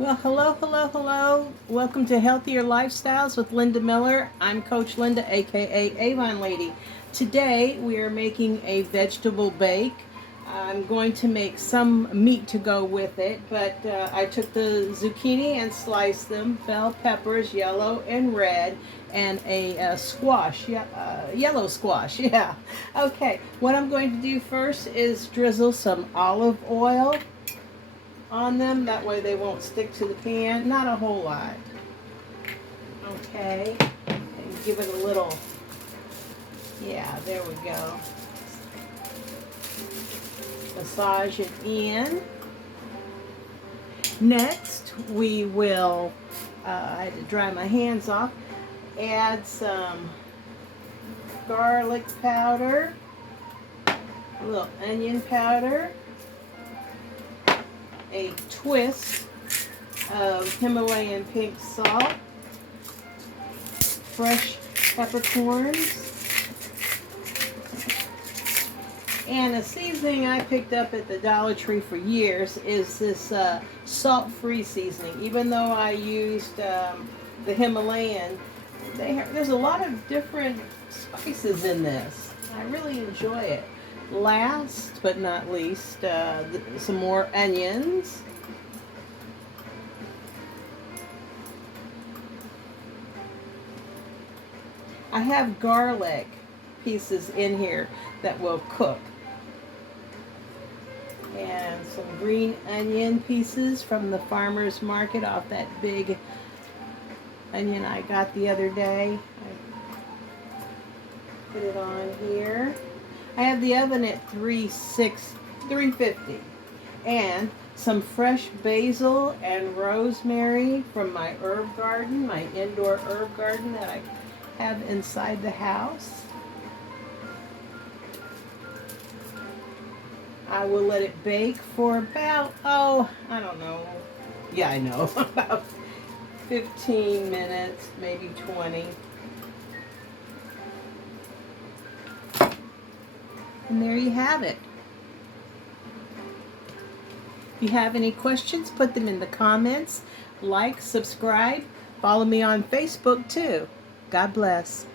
Well, hello, hello, hello. Welcome to Healthier Lifestyles with Linda Miller. I'm Coach Linda, aka Avon Lady. Today we are making a vegetable bake. I'm going to make some meat to go with it, but I took the zucchini and sliced them, bell peppers, yellow and red, and a squash, yellow squash, yeah. Okay, what I'm going to do first is drizzle some olive oil on them. That way they won't stick to the pan. Not a whole lot. Okay. And give it a little, yeah, there we go. Massage it in. Next, we will, I had to dry my hands off, add some garlic powder, a little onion powder, a twist of Himalayan pink salt, fresh peppercorns, and a seasoning I picked up at the Dollar Tree for years is this salt-free seasoning. Even though I used the Himalayan, there's a lot of different spices in this. I really enjoy it. Last but not least, some more onions. I have garlic pieces in here that will cook. And some green onion pieces from the farmer's market off that big onion I got the other day. I put it on here. I have the oven at 350, and some fresh basil and rosemary from my herb garden, my indoor herb garden that I have inside the house. I will let it bake for about, I don't know. Yeah, I know. About 15 minutes, maybe 20. And there you have it. If you have any questions, put them in the comments. Like, subscribe, follow me on Facebook too. God bless.